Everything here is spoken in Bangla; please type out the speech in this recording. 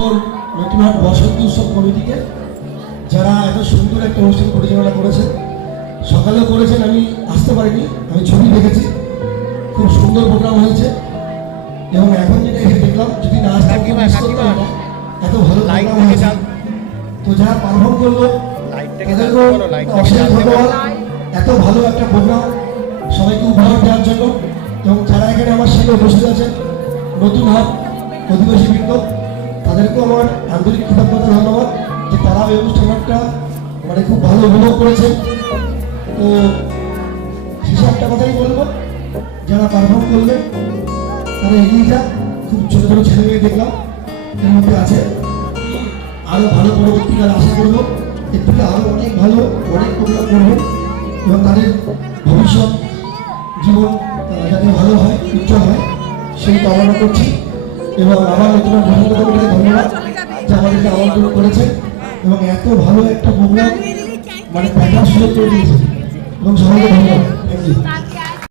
নতুনহাট বসন্ত উৎসব কমিটিকে, যারা এত সুন্দর একটা অনুষ্ঠান পরিচালনা করেছেন। সকালেও করেছেন, আমি আসতে পারিনি, আমি ছবি দেখেছি, খুব সুন্দর প্রোগ্রাম হয়েছে। এবং এখন যেটা এসে দেখলাম, যদি না আসতাম এত ভালো প্রোগ্রাম হয়েছে। তো যারা পারফর্ম করলো তাদেরকেও অশেষ ধন্যবাদ, এত ভালো একটা প্রোগ্রাম সবাইকে উপহার দেওয়ার জন্য। এবং যারা এখানে আমার সঙ্গে উপস্থিত আছেন নতুনহাট অধিবাসী বৃন্দ, তাদেরকেও আমার আন্তরিক কৃতজ্ঞতা, ধন্যবাদ যে তারাও এই অনুষ্ঠানটা মানে খুব ভালো উপভোগ করেছেন। তো শেষে একটা কথাই বলবো, যারা পারফর্ম করলেন তারা এগিয়ে যান। খুব ছোটো ছোটো ছেলে মেয়ে দেখলাম এর মধ্যে আছে, আরও ভালো পরবর্তীকালে আশা করবো এর থেকে আরও অনেক ভালো অনেক প্রোগ্রাম করবো এবং তাদের ভবিষ্যৎ জীবন যাতে ভালো হয়, উজ্জ্বল হয় সেই কামনা করছি। এবং আমার নতুন বসন্ত কমিটিকে ধন্যবাদ যে আমাদেরকে আমন্ত্রণ করেছে এবং এত ভালো একটা প্রোগ্রাম মানে দেখার সুযোগ করে দিয়েছে এবং সবাইকে ধন্যবাদ। Thank you.